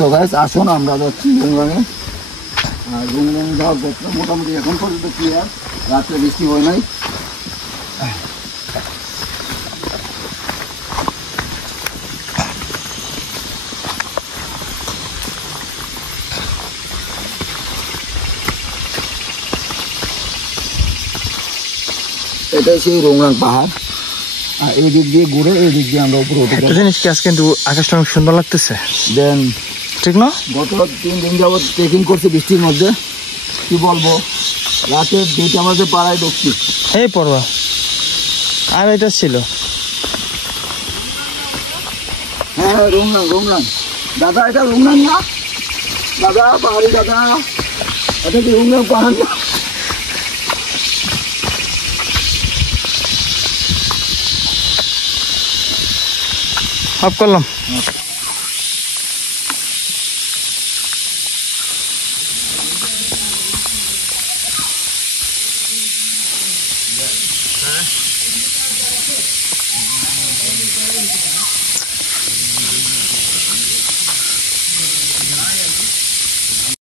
তো গাইস আসুন আমরা যাচ্ছি রুংরাঙে। আর রুংরাং যাওয়ার পথটা মোটামুটি এখন পর্যন্ত ক্লিয়ার, রাত্রে বৃষ্টি হয় নাই। এটাই সেই রুংরাং পাহাড়। আর এই দিক দিয়ে ঘুরে এই দিক দিয়ে আমরা উপরে উঠে একটা জিনিস কি আজকে কিন্তু আকাশটা অনেক সুন্দর লাগতেছে। দেন ঠিক না? গত 3 দিন যাবত ট্রেকিং করছি বৃষ্টির মধ্যে, কি বলবো, রাতে 2টা বাজে পাড়ায় ঢুকছি। এই পড়বা আর এটা ছিল। হ্যাঁ রুংরাং রুংরাং দাদা, এটা রুংরাং না দাদা, পাহাড়ি দাদা, এটা কি রুংরাং পাহাড় না? অফ করলাম।